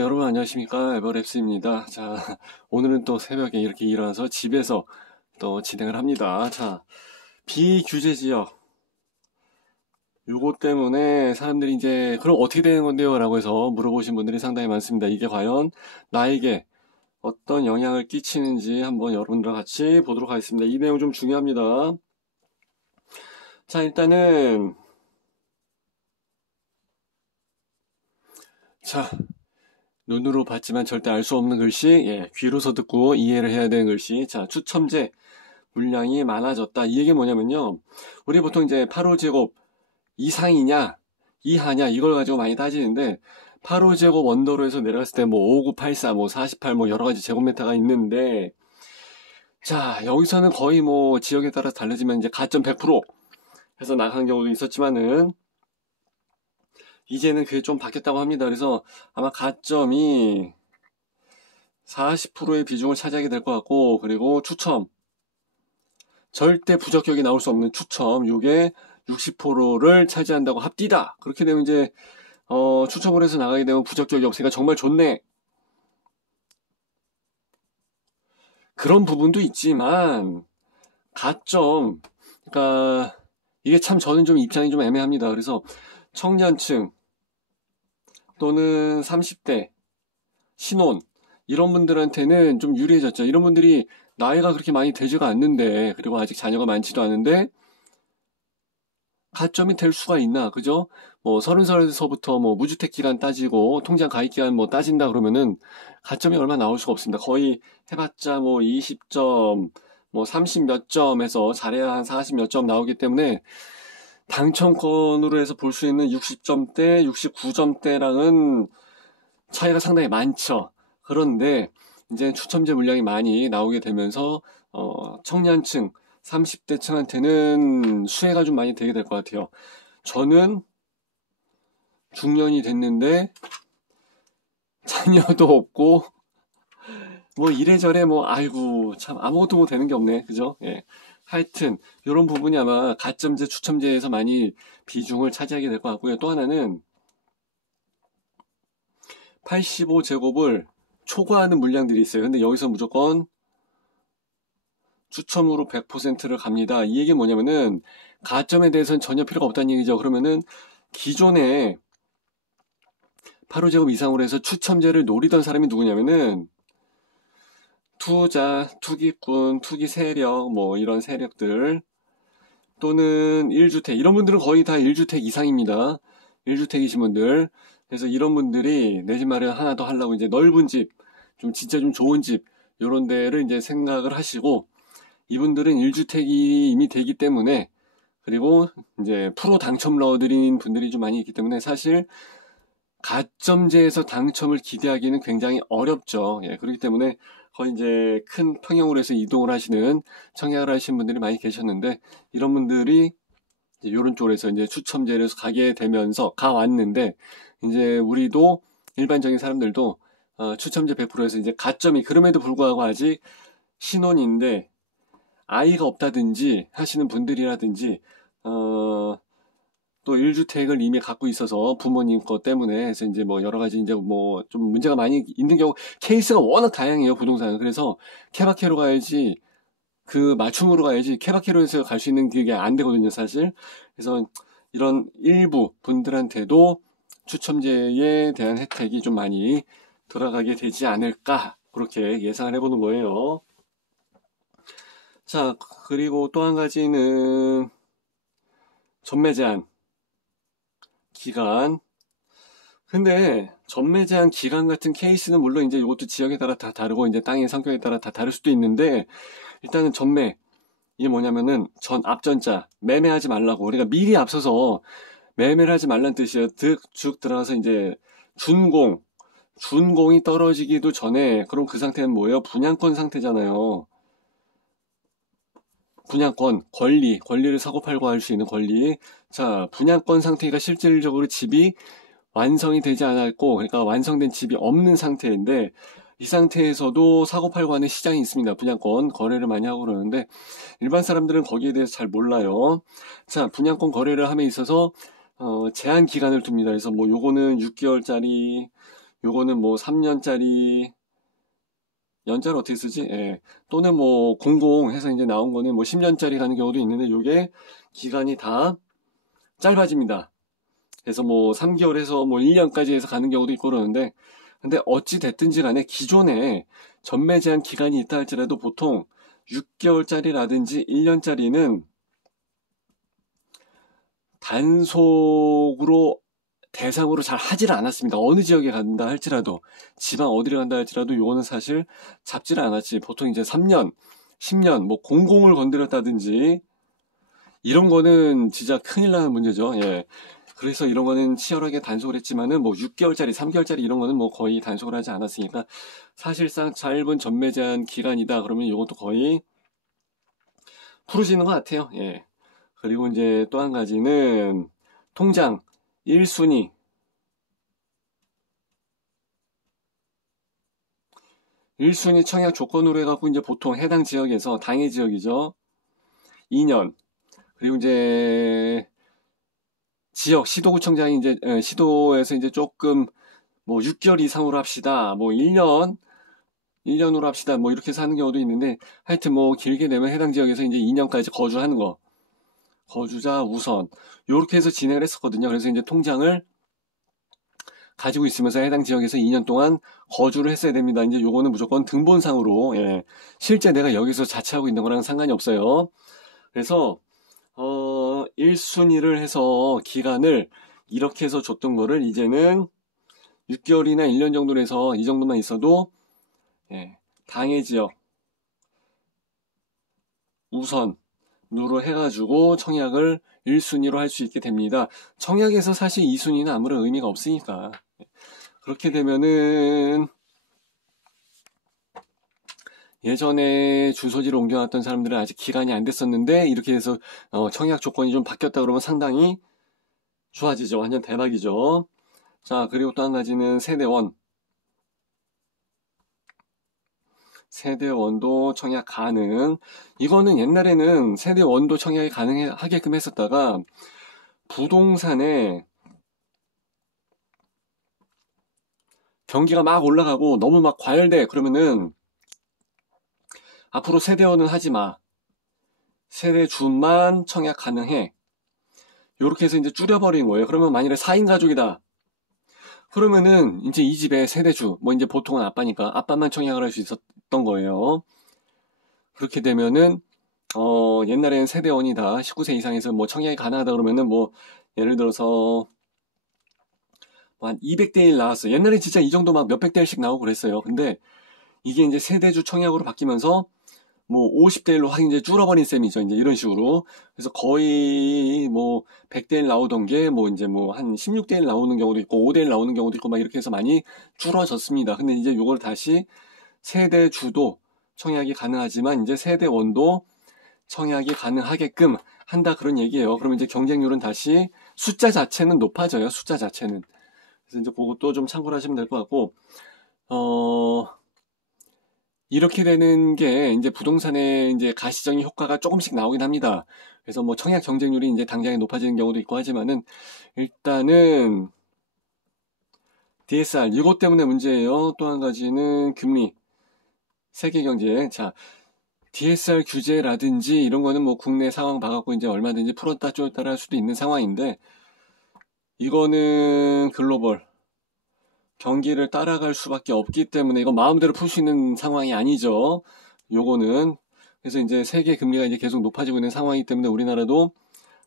여러분 안녕하십니까, 에버랩스입니다. 자, 오늘은 또 새벽에 이렇게 일어나서 집에서 또 진행을 합니다. 자, 비규제 지역 요거 때문에 사람들이 이제 그럼 어떻게 되는 건데요? 라고 해서 물어보신 분들이 상당히 많습니다. 이게 과연 나에게 어떤 영향을 끼치는지 한번 여러분들과 같이 보도록 하겠습니다. 이 내용 좀 중요합니다. 자, 일단은 자, 눈으로 봤지만 절대 알 수 없는 글씨, 귀로서 듣고 이해를 해야 되는 글씨. 자, 추첨제 물량이 많아졌다. 이 얘기 뭐냐면요. 우리 보통 이제 8호제곱 이상이냐, 이하냐, 이걸 가지고 많이 따지는데, 8호제곱 언더로 해서 내려갔을 때 뭐 5984, 뭐 48, 뭐 여러 가지 제곱미터가 있는데, 자, 여기서는 거의 뭐 지역에 따라 달라지면 이제 가점 100% 해서 나가는 경우도 있었지만은, 이제는 그게 좀 바뀌었다고 합니다. 그래서 아마 가점이 40%의 비중을 차지하게 될 것 같고, 그리고 추첨, 절대 부적격이 나올 수 없는 추첨, 요게 60%를 차지한다고 합디다. 그렇게 되면 이제 추첨을 해서 나가게 되면 부적격이 없으니까 정말 좋네. 그런 부분도 있지만 가점, 그러니까 이게 참 저는 좀 입장이 좀 애매합니다. 그래서 청년층 또는 30대 신혼 이런 분들한테는 좀 유리해졌죠. 이런 분들이 나이가 그렇게 많이 되지가 않는데, 그리고 아직 자녀가 많지도 않은데 가점이 될 수가 있나, 그죠? 뭐 30살에서부터 뭐 무주택 기간 따지고 통장 가입 기간 뭐 따진다 그러면은 가점이 얼마 나올 수가 없습니다. 거의 해봤자 뭐 20점, 뭐 30 몇 점에서 잘해야 한 40 몇 점 나오기 때문에 당첨권으로 해서 볼 수 있는 60점대, 69점대랑은 차이가 상당히 많죠. 그런데 이제 추첨제 물량이 많이 나오게 되면서 청년층, 30대 층한테는 수혜가 좀 많이 되게 될 것 같아요. 저는 중년이 됐는데 자녀도 없고 뭐 이래저래 뭐 아이고 참 아무것도 뭐 되는 게 없네, 그죠? 예. 하여튼 이런 부분이 아마 가점제 추첨제에서 많이 비중을 차지하게 될 것 같고요. 또 하나는 85제곱을 초과하는 물량들이 있어요. 근데 여기서 무조건 추첨으로 100%를 갑니다. 이 얘기 뭐냐면은 가점에 대해서는 전혀 필요가 없다는 얘기죠. 그러면은 기존에 8호제곱 이상으로 해서 추첨제를 노리던 사람이 누구냐면은 투자, 투기꾼, 투기 세력, 뭐 이런 세력들 또는 1주택 이런 분들은 거의 다 1주택 이상입니다. 1주택이신 분들. 그래서 이런 분들이 내 집 마련 하나 더 하려고 이제 넓은 집, 좀 진짜 좀 좋은 집 요런 데를 이제 생각을 하시고, 이분들은 1주택이 이미 되기 때문에, 그리고 이제 프로 당첨 넣어드린 분들이 좀 많이 있기 때문에 사실 가점제에서 당첨을 기대하기는 굉장히 어렵죠. 예, 그렇기 때문에 거의 이제 큰 평형으로 해서 이동을 하시는, 청약을 하시는 분들이 많이 계셨는데, 이런 분들이 이제 이런 쪽으로 해서 이제 추첨제를 가게 되면서 가왔는데, 이제 우리도 일반적인 사람들도 추첨제 100%에서 이제 가점이, 그럼에도 불구하고 아직 신혼인데 아이가 없다든지 하시는 분들이라든지 또 1주택을 이미 갖고 있어서 부모님 것 때문에 해서 이제 뭐 여러 가지 이제 뭐 좀 문제가 많이 있는 경우, 케이스가 워낙 다양해요, 부동산은. 그래서 케바케로 가야지, 그 맞춤으로 가야지 케바케로 해서 갈 수 있는 그게 안 되거든요, 사실. 그래서 이런 일부 분들한테도 추첨제에 대한 혜택이 좀 많이 돌아가게 되지 않을까, 그렇게 예상을 해보는 거예요. 자, 그리고 또 한 가지는 전매 제한 기간. 근데 전매 제한 기간 같은 케이스는 물론 이제 이것도 지역에 따라 다 다르고 이제 땅의 성격에 따라 다 다를 수도 있는데, 일단은 전매, 이게 뭐냐면은 앞전자 매매하지 말라고, 우리가 미리 앞서서 매매를 하지 말란 뜻이에요. 쭉 들어가서 이제 준공이 떨어지기도 전에, 그럼 그 상태는 뭐예요? 분양권 상태잖아요. 분양권, 권리를 사고 팔고 할 수 있는 권리. 자, 분양권 상태가 실질적으로 집이 완성이 되지 않았고, 그러니까 완성된 집이 없는 상태인데, 이 상태에서도 사고 팔고 하는 시장이 있습니다. 분양권 거래를 많이 하고 그러는데 일반 사람들은 거기에 대해서 잘 몰라요. 자, 분양권 거래를 함에 있어서 제한 기간을 둡니다. 그래서 뭐 요거는 6개월짜리, 요거는 뭐 3년짜리, 연자를 어떻게 쓰지? 예. 또는 뭐 공공 해서 이제 나온 거는 뭐 10년짜리 가는 경우도 있는데 요게 기간이 다 짧아집니다. 그래서 뭐 3개월에서 뭐 1년까지 해서 가는 경우도 있고 그러는데, 근데 어찌 됐든지 간에 기존에 전매 제한 기간이 있다 할지라도 보통 6개월짜리라든지 1년짜리는 단속으로 대상으로 잘 하지를 않았습니다. 어느 지역에 간다 할지라도, 지방 어디를 간다 할지라도 요거는 사실 잡지를 않았지. 보통 이제 3년, 10년 뭐 공공을 건드렸다든지 이런 거는 진짜 큰일 나는 문제죠. 예. 그래서 이런 거는 치열하게 단속을 했지만은 뭐 6개월짜리, 3개월짜리 이런 거는 뭐 거의 단속을 하지 않았으니까 사실상 짧은 전매 제한 기간이다 그러면 이것도 거의 풀어지는 것 같아요. 예. 그리고 이제 또 한 가지는 통장 1순위. 1순위 청약 조건으로 해갖고 이제 보통 해당 지역에서 당해 지역이죠. 2년. 그리고 이제 지역 시도구청장이 이제 시도에서 이제 조금 뭐 6개월 이상으로 합시다. 뭐 1년으로 합시다. 뭐 이렇게 해서 하는 경우도 있는데 하여튼 뭐 길게 되면 해당 지역에서 이제 2년까지 거주하는 거. 거주자 우선. 요렇게 해서 진행을 했었거든요. 그래서 이제 통장을 가지고 있으면서 해당 지역에서 2년 동안 거주를 했어야 됩니다. 이제 요거는 무조건 등본상으로, 예. 실제 내가 여기서 자취하고 있는 거랑 상관이 없어요. 그래서 1순위를 해서 기간을 이렇게 해서 줬던 거를 이제는 6개월이나 1년 정도로 해서 이 정도만 있어도, 예, 당해 지역 우선으로 해가지고 청약을 1순위로 할 수 있게 됩니다. 청약에서 사실 2순위는 아무런 의미가 없으니까. 그렇게 되면은 예전에 주소지를 옮겨놨던 사람들은 아직 기간이 안 됐었는데 이렇게 해서 청약 조건이 좀 바뀌었다 그러면 상당히 좋아지죠. 완전 대박이죠. 자, 그리고 또 한 가지는 세대원. 세대원도 청약 가능. 이거는 옛날에는 세대원도 청약이 가능하게끔 했었다가 부동산에 경기가 막 올라가고 너무 막 과열돼. 그러면은 앞으로 세대원은 하지 마. 세대주만 청약 가능해. 요렇게 해서 이제 줄여버린 거예요. 그러면 만일에 4인 가족이다. 그러면은 이제 이 집에 세대주, 뭐 이제 보통은 아빠니까 아빠만 청약을 할 수 있었던 거예요. 그렇게 되면은 옛날에는 세대원이 다 19세 이상에서 뭐 청약이 가능하다 그러면은 뭐 예를 들어서 한 200대 1 나왔어. 옛날에 진짜 이 정도 막 몇백 대 1씩 나오고 그랬어요. 근데 이게 이제 세대주 청약으로 바뀌면서 뭐 50대 1로 확 이제 줄어버린 셈이죠. 이제 이런 식으로. 그래서 거의 뭐 100대 1 나오던 게 뭐 이제 뭐 한 16대 1 나오는 경우도 있고 5대 1 나오는 경우도 있고 막 이렇게 해서 많이 줄어졌습니다. 근데 이제 요걸 다시 세대주도 청약이 가능하지만 이제 세대원도 청약이 가능하게끔 한다 그런 얘기예요. 그러면 이제 경쟁률은 다시 숫자 자체는 높아져요. 숫자 자체는. 그래서 이제 그것도 좀 참고를 하시면 될 것 같고 이렇게 되는 게 이제 부동산의 이제 가시적인 효과가 조금씩 나오긴 합니다. 그래서 뭐 청약 경쟁률이 이제 당장에 높아지는 경우도 있고 하지만은 일단은 DSR 이것 때문에 문제예요. 또 한 가지는 금리, 세계 경제. 자, DSR 규제라든지 이런 거는 뭐 국내 상황 봐갖고 이제 얼마든지 풀었다 쫄았다 할 수도 있는 상황인데 이거는 글로벌 경기를 따라갈 수밖에 없기 때문에 이거 마음대로 풀 수 있는 상황이 아니죠. 요거는 그래서 이제 세계 금리가 이제 계속 높아지고 있는 상황이기 때문에 우리나라도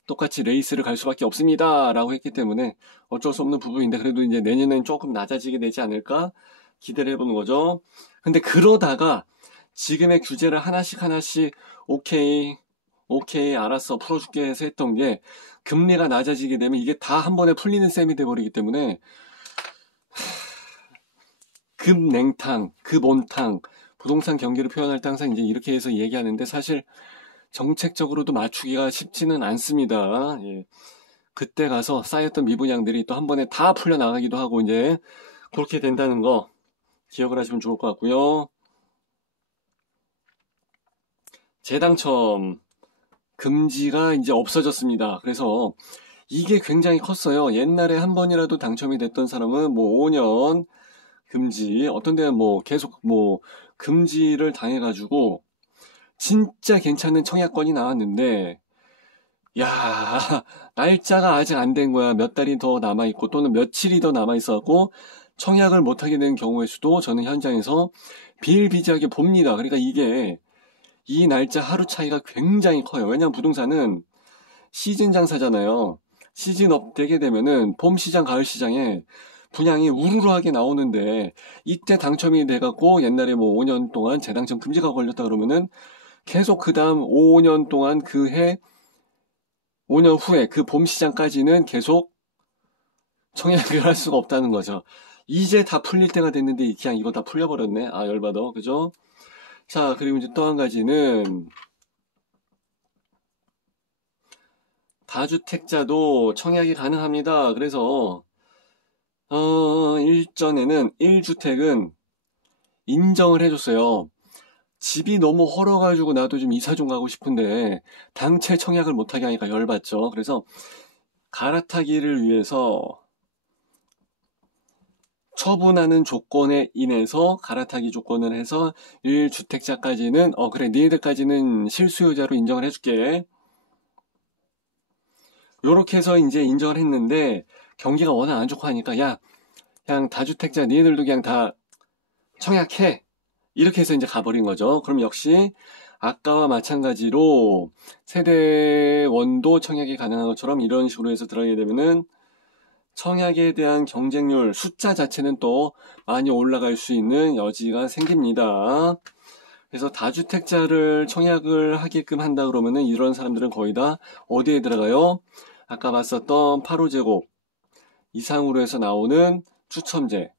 똑같이 레이스를 갈 수밖에 없습니다라고 했기 때문에 어쩔 수 없는 부분인데 그래도 이제 내년엔 조금 낮아지게 되지 않을까 기대를 해보는 거죠. 근데 그러다가 지금의 규제를 하나씩 오케이 알았어 풀어줄게 해서 했던 게 금리가 낮아지게 되면 이게 다 한 번에 풀리는 셈이 돼버리기 때문에 급냉탕, 급온탕, 부동산 경기를 표현할 때 항상 이제 이렇게 해서 얘기하는데 사실 정책적으로도 맞추기가 쉽지는 않습니다. 예. 그때 가서 쌓였던 미분양들이 또 한 번에 다 풀려나가기도 하고 이제 그렇게 된다는 거 기억을 하시면 좋을 것 같고요. 재당첨 금지가 이제 없어졌습니다. 그래서 이게 굉장히 컸어요. 옛날에 한 번이라도 당첨이 됐던 사람은 뭐 5년, 금지. 어떤 데는 뭐 계속 뭐 금지를 당해가지고 진짜 괜찮은 청약건이 나왔는데, 야, 날짜가 아직 안 된 거야. 몇 달이 더 남아있고 또는 며칠이 더 남아있었고 청약을 못하게 된 경우의 수도 저는 현장에서 비일비재하게 봅니다. 그러니까 이게 이 날짜 하루 차이가 굉장히 커요. 왜냐하면 부동산은 시즌 장사잖아요. 시즌업 되게 되면은 봄 시장, 가을 시장에 분양이 우르르하게 나오는데 이때 당첨이 돼갖고 옛날에 뭐 5년 동안 재당첨 금지가 걸렸다 그러면은 계속 그 다음 5년 동안 그 해 5년 후에 그 봄 시장까지는 계속 청약을 할 수가 없다는 거죠. 이제 다 풀릴 때가 됐는데 그냥 이거 다 풀려버렸네. 아, 열받아. 그죠? 자, 그리고 이제 또 한 가지는 다주택자도 청약이 가능합니다. 그래서 일전에는 1주택은 인정을 해줬어요. 집이 너무 헐어가지고 나도 좀 이사 좀 가고 싶은데 당최 청약을 못하게 하니까 열받죠. 그래서 갈아타기를 위해서 처분하는 조건에 인해서 갈아타기 조건을 해서 1주택자까지는 그래 니네들까지는 실수요자로 인정을 해줄게. 요렇게 해서 이제 인정을 했는데 경기가 워낙 안 좋고 하니까 야 그냥 다주택자 니네들도 그냥 다 청약해. 이렇게 해서 이제 가버린 거죠. 그럼 역시 아까와 마찬가지로 세대원도 청약이 가능한 것처럼 이런 식으로 해서 들어가게 되면은 청약에 대한 경쟁률 숫자 자체는 또 많이 올라갈 수 있는 여지가 생깁니다. 그래서 다주택자를 청약을 하게끔 한다 그러면은 이런 사람들은 거의 다 어디에 들어가요? 아까 봤었던 8호제곱 이상으로 해서 나오는 추첨제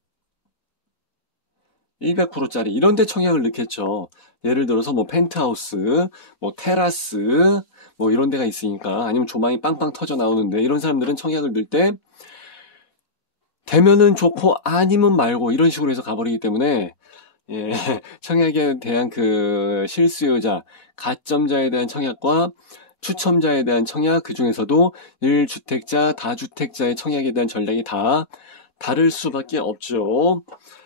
100%짜리 이런 데 청약을 넣겠죠. 예를 들어서 뭐 펜트하우스, 뭐 테라스, 뭐 이런 데가 있으니까 아니면 조망이 빵빵 터져 나오는데 이런 사람들은 청약을 넣을 때 되면은 좋고 아니면 말고 이런 식으로 해서 가버리기 때문에 예, 청약에 대한 그 실수요자, 가점자에 대한 청약과 추첨자에 대한 청약 그 중에서도 1주택자, 다주택자의 청약에 대한 전략이 다 다를 수밖에 없죠.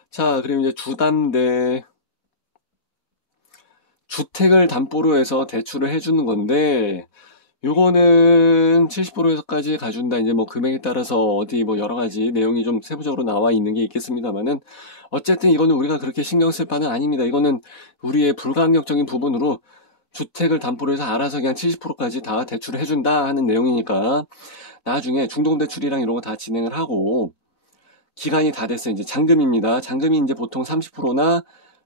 자, 그리고 이제 주담대 주택을 담보로 해서 대출을 해주는 건데 요거는 70%에서까지 가준다. 이제 뭐 금액에 따라서 어디 뭐 여러 가지 내용이 좀 세부적으로 나와 있는 게 있겠습니다만은 어쨌든 이거는 우리가 그렇게 신경 쓸 바는 아닙니다. 이거는 우리의 불가항력적인 부분으로 주택을 담보로 해서 알아서 그냥 70%까지 다 대출을 해준다 하는 내용이니까 나중에 중도금대출이랑 이런 거 다 진행을 하고 기간이 다 됐어요. 이제 잔금입니다. 잔금이 이제 보통 30%나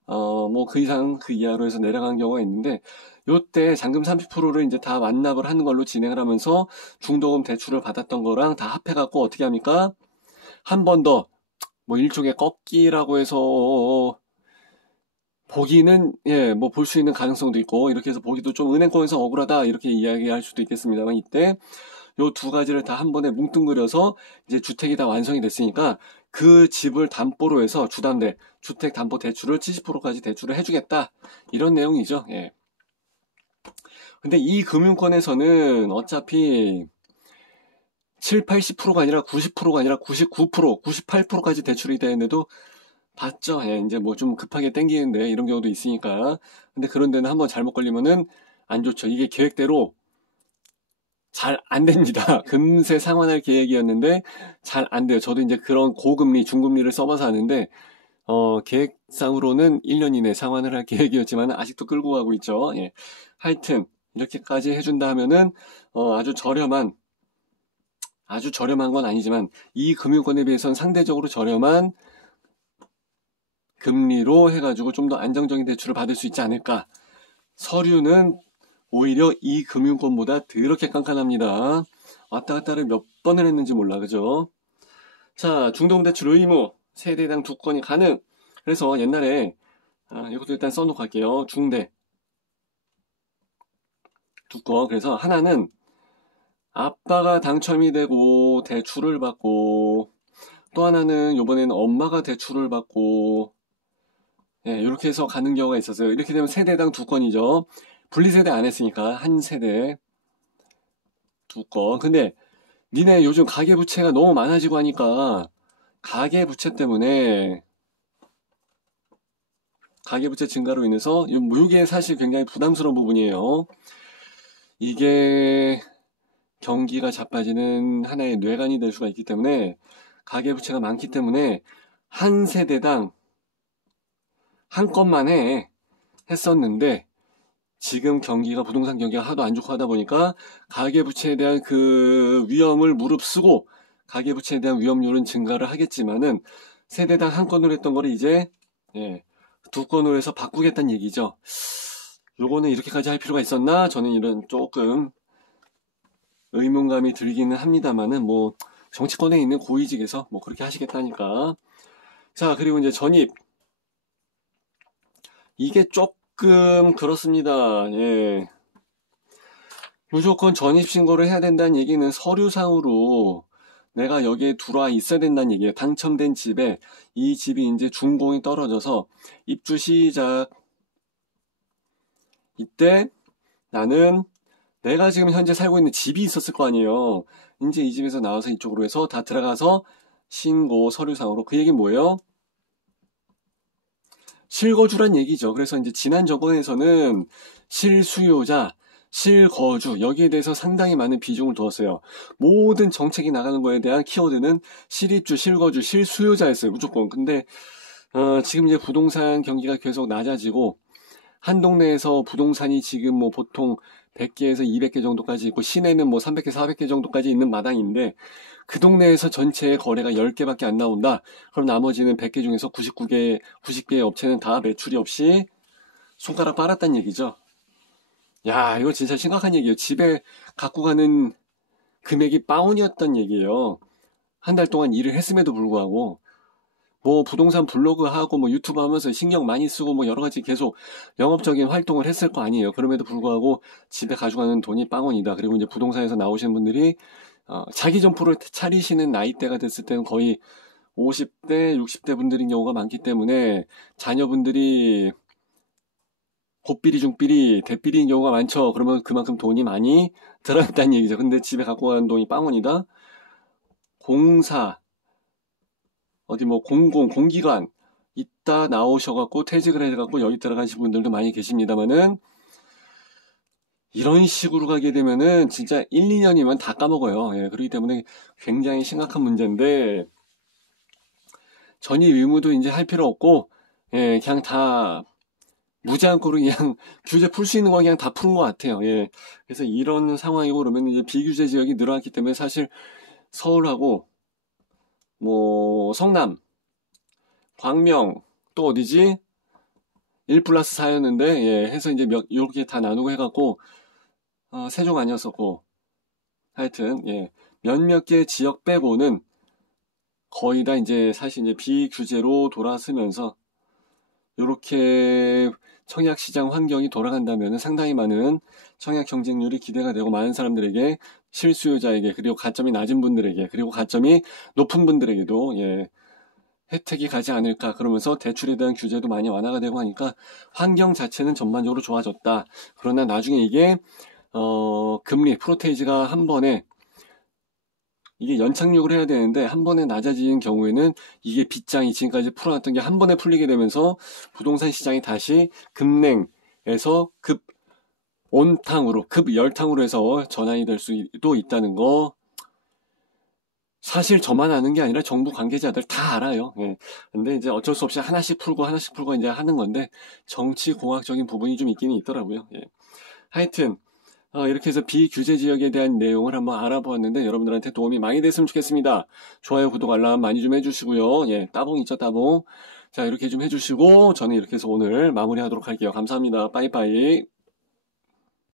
뭐 그 이상 그 이하로 해서 내려가는 경우가 있는데 요때 잔금 30%를 이제 다 완납을 하는 걸로 진행을 하면서 중도금 대출을 받았던 거랑 다 합해갖고 어떻게 합니까? 한 번 더 뭐 일종의 꺾기라고 해서 보기는 예 뭐 볼 수 있는 가능성도 있고 이렇게 해서 보기도 좀 은행권에서 억울하다 이렇게 이야기할 수도 있겠습니다만 이때 요 두 가지를 다 한 번에 뭉뚱그려서 이제 주택이 다 완성이 됐으니까 그 집을 담보로 해서 주담대, 주택담보대출을 70%까지 대출을 해주겠다. 이런 내용이죠. 예. 근데 이 금융권에서는 어차피 7, 80%가 아니라 90%가 아니라 99%, 98%까지 대출이 되는데도 봤죠. 예, 이제 뭐 좀 급하게 땡기는데 이런 경우도 있으니까. 근데 그런 데는 한번 잘못 걸리면은 안 좋죠. 이게 계획대로 잘 안 됩니다. 금세 상환할 계획이었는데 잘 안 돼요. 저도 이제 그런 고금리, 중금리를 써봐서 아는데 계획상으로는 1년 이내 상환을 할 계획이었지만 아직도 끌고 가고 있죠. 예. 하여튼 이렇게까지 해준다 하면은 아주 저렴한 건 아니지만 이 금융권에 비해서는 상대적으로 저렴한 금리로 해가지고 좀 더 안정적인 대출을 받을 수 있지 않을까. 서류는 오히려 이 금융권보다 더럽게 깐깐합니다. 왔다 갔다를 몇 번을 했는지 몰라, 그죠? 자, 중도금대출 의무, 세대당 2건이 가능. 그래서 옛날에, 이것도 일단 써놓고 갈게요. 중대. 2건. 그래서 하나는 아빠가 당첨이 되고 대출을 받고, 또 하나는 이번에는 엄마가 대출을 받고, 예, 이렇게 해서 가는 경우가 있었어요. 이렇게 되면 세대당 2건이죠. 분리세대 안 했으니까 한 세대 2건. 근데 니네 요즘 가계부채가 너무 많아지고 하니까 가계부채 때문에 가계부채 증가로 인해서 이게 사실 굉장히 부담스러운 부분이에요. 이게 경기가 자빠지는 하나의 뇌관이 될 수가 있기 때문에 가계부채가 많기 때문에 한 세대당 한 건만 했었는데 지금 경기가 부동산 경기가 하도 안 좋고 하다 보니까 가계부채에 대한 그 위험을 무릅쓰고 가계부채에 대한 위험률은 증가를 하겠지만은 세대당 한 건으로 했던 거를 이제 두 건으로 해서 바꾸겠다는 얘기죠. 요거는 이렇게까지 할 필요가 있었나? 저는 이런 조금 의문감이 들기는 합니다만은 뭐 정치권에 있는 고위직에서 뭐 그렇게 하시겠다니까. 자, 그리고 이제 전입. 이게 조금 그렇습니다. 예. 무조건 전입신고를 해야 된다는 얘기는 서류상으로 내가 여기에 들어와 있어야 된다는 얘기예요. 당첨된 집에 이 집이 이제 준공이 떨어져서 입주 시작. 이때 나는 내가 지금 현재 살고 있는 집이 있었을 거 아니에요. 이제 이 집에서 나와서 이쪽으로 해서 다 들어가서 신고 서류상으로. 그 얘기는 뭐예요? 실거주란 얘기죠. 그래서 이제 지난 정권에서는 실수요자, 실거주 여기에 대해서 상당히 많은 비중을 두었어요. 모든 정책이 나가는 거에 대한 키워드는 실입주, 실거주, 실수요자였어요. 무조건. 근데 지금 이제 부동산 경기가 계속 낮아지고 한 동네에서 부동산이 지금 뭐 보통 100개에서 200개 정도까지 있고 시내는 뭐 300개, 400개 정도까지 있는 마당인데 그 동네에서 전체 거래가 10개밖에 안 나온다. 그럼 나머지는 100개 중에서 99개, 90개의 업체는 다 매출이 없이 손가락 빨았다는 얘기죠. 야, 이거 진짜 심각한 얘기예요. 집에 갖고 가는 금액이 빵원이었단 얘기예요. 한 달 동안 일을 했음에도 불구하고 뭐 부동산 블로그 하고 뭐 유튜브 하면서 신경 많이 쓰고 뭐 여러 가지 계속 영업적인 활동을 했을 거 아니에요. 그럼에도 불구하고 집에 가져가는 돈이 빵원이다. 그리고 이제 부동산에서 나오시는 분들이 자기 점포를 차리시는 나이대가 됐을 때는 거의 50대, 60대 분들인 경우가 많기 때문에 자녀분들이 곱비리, 중비리, 대비리인 경우가 많죠. 그러면 그만큼 돈이 많이 들어갔다는 얘기죠. 근데 집에 갖고 가는 돈이 빵원이다. 공사, 어디 뭐 공기관 있다 나오셔갖고 퇴직을 해갖고 여기 들어가신 분들도 많이 계십니다만은 이런 식으로 가게 되면은 진짜 1, 2년이면 다 까먹어요. 예, 그렇기 때문에 굉장히 심각한 문제인데 전입 의무도 이제 할 필요 없고 그냥 다 무제한으로 그냥 규제 풀 수 있는 거 그냥 다 푸는 것 같아요. 예, 그래서 이런 상황이고 그러면 이제 비규제 지역이 늘어났기 때문에 사실 서울하고 뭐 성남 광명 또 어디지? 1+4였는데 해서 이제 이렇게 다 나누고 해갖고 세종 아니었었고 하여튼 몇몇 개 지역 빼고는 거의 다 이제 사실 이제 비규제로 돌아서면서 이렇게 청약시장 환경이 돌아간다면 상당히 많은 청약 경쟁률이 기대가 되고 많은 사람들에게 실수요자에게 그리고 가점이 낮은 분들에게 그리고 가점이 높은 분들에게도 혜택이 가지 않을까. 그러면서 대출에 대한 규제도 많이 완화가 되고 하니까 환경 자체는 전반적으로 좋아졌다. 그러나 나중에 이게 금리 프로테이지가 한 번에 이게 연착륙을 해야 되는데 한 번에 낮아지는 경우에는 이게 빗장이 지금까지 풀어놨던 게 한 번에 풀리게 되면서 부동산 시장이 다시 급냉에서 급 온탕으로 급 열탕으로 해서 전환이 될 수도 있다는 거 사실 저만 아는 게 아니라 정부 관계자들 다 알아요. 근데 이제 어쩔 수 없이 하나씩 풀고 이제 하는 건데 정치 공학적인 부분이 좀 있기는 있더라고요. 하여튼 이렇게 해서 비규제 지역에 대한 내용을 한번 알아보았는데 여러분들한테 도움이 많이 됐으면 좋겠습니다. 좋아요, 구독, 알람 많이 좀 해주시고요. 따봉 있죠, 따봉. 자, 이렇게 좀 해주시고 저는 이렇게 해서 오늘 마무리하도록 할게요. 감사합니다. 빠이빠이.